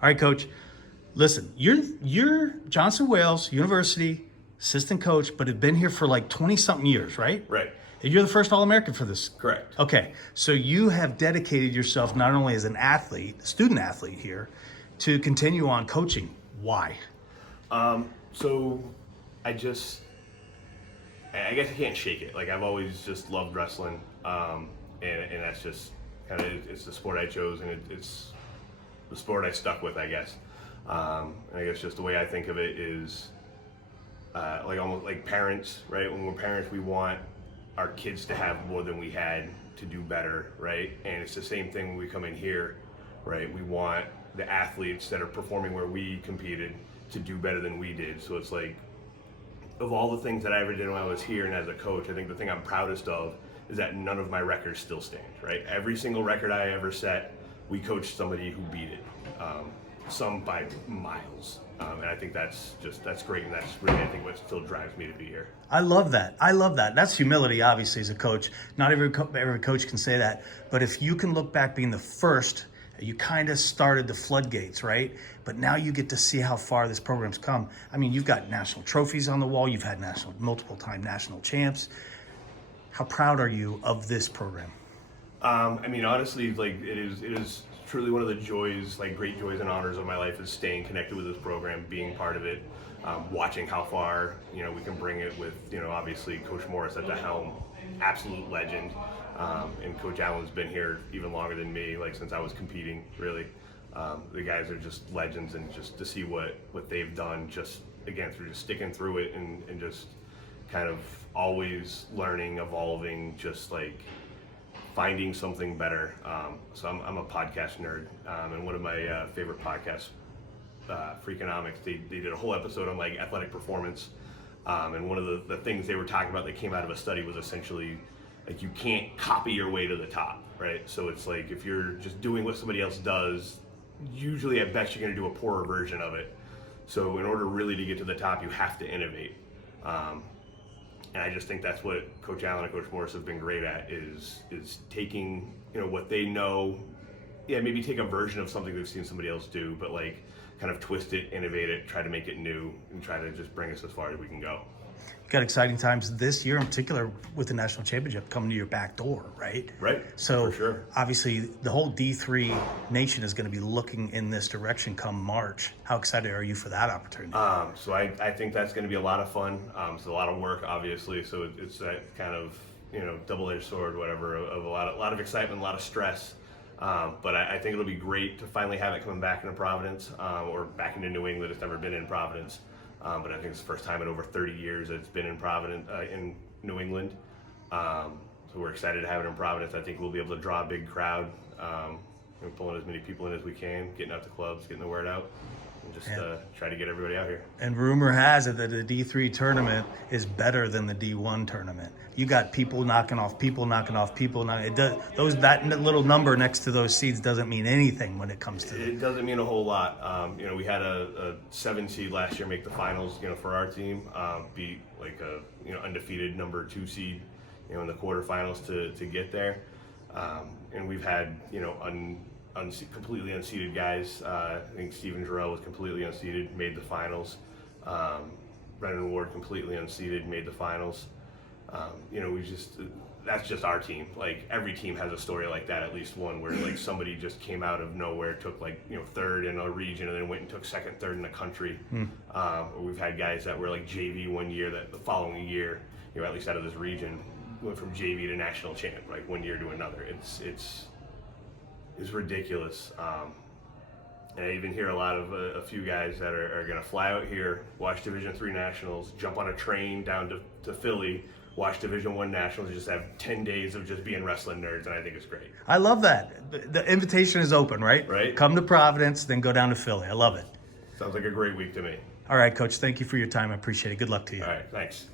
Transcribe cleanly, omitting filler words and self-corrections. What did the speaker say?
All right, Coach. Listen, you're Johnson Wales University assistant coach, but have been here for like 20 something years, right? Right. And you're the first All-American for this. Correct. Okay, so you have dedicated yourself not only as an athlete, student athlete here, to continue on coaching. Why? So I guess I can't shake it. Like I've always just loved wrestling, and that's just kind of it's the sport I chose, and it's the sport I stuck with, I guess. And I guess just the way I think of it is like almost like parents, right? When we're parents, we want our kids to have more than we had, to do better, right? And it's the same thing when we come in here, right? We want the athletes that are performing where we competed to do better than we did. So it's like, of all the things that I ever did when I was here and as a coach, I think the thing I'm proudest of is that none of my records still stand, right? Every single record I ever set, we coached somebody who beat it, some by miles. And I think that's great, and that's really, I think, what still drives me to be here. I love that. That's humility, obviously, as a coach. Not every coach can say that. But if you can look back being the first, you kind of started the floodgates, right? But now you get to see how far this program's come. I mean, you've got national trophies on the wall. You've had multiple-time national champs. How proud are you of this program? I mean, honestly, like it is truly one of the joys, like great joys and honors of my life, is staying connected with this program, being part of it, watching how far we can bring it with obviously Coach Morris at the helm, absolute legend, and Coach Allen's been here even longer than me, like since I was competing. Really, the guys are just legends, and just to see what they've done, just again through just sticking through it and just kind of always learning, evolving, just like finding something better. So I'm a podcast nerd, and one of my favorite podcasts, Freakonomics, they did a whole episode on like athletic performance, and one of the things they were talking about that came out of a study was essentially like you can't copy your way to the top, right? So it's like if you're just doing what somebody else does, usually at best you're going to do a poorer version of it. So in order really to get to the top, you have to innovate. And I just think that's what Coach Allen and Coach Morris have been great at, is taking what they know, maybe take a version of something they've seen somebody else do, but like kind of twist it, innovate it, try to make it new, and try to just bring us as far as we can go. You got exciting times this year in particular with the national championship coming to your back door, right? Right. So for sure. Obviously the whole D3 nation is going to be looking in this direction come March. How excited are you for that opportunity? So I think that's going to be a lot of fun. It's a lot of work, obviously. So it's that kind of double-edged sword, whatever, of a lot of excitement, a lot of stress. But I think it'll be great to finally have it coming back into Providence, or back into New England. It's never been in Providence. But I think it's the first time in over 30 years that it's been in Providence, in New England. So we're excited to have it in Providence. I think we'll be able to draw a big crowd, pulling as many people in as we can, getting out to clubs, getting the word out, and just try to get everybody out here. And rumor has it that the D3 tournament is better than the D1 tournament. You got people knocking off people. That little number next to those seeds doesn't mean anything when it comes to it. Doesn't mean a whole lot. We had a 7 seed last year make the finals. For our team, beat like a undefeated number 2 seed, in the quarterfinals to get there. And we've had completely unseeded guys. I think Steven Jarrell was completely unseeded, made the finals. Brendan Ward completely unseeded, made the finals. That's just our team. Like every team has a story like that, at least one, where like somebody just came out of nowhere, took like third in a region, and then went and took second, third in the country. We've had guys that were like JV one year, that the following year, at least out of this region, went from JV to national champ, like one year to another. It's ridiculous. And I even hear a few guys that are going to fly out here, watch Division III Nationals, jump on a train down to Philly, watch Division I Nationals, just have 10 days of just being wrestling nerds, and I think it's great. I love that. The invitation is open, right? Right. Come to Providence, then go down to Philly. I love it. Sounds like a great week to me. All right, Coach, thank you for your time. I appreciate it. Good luck to you. All right, thanks.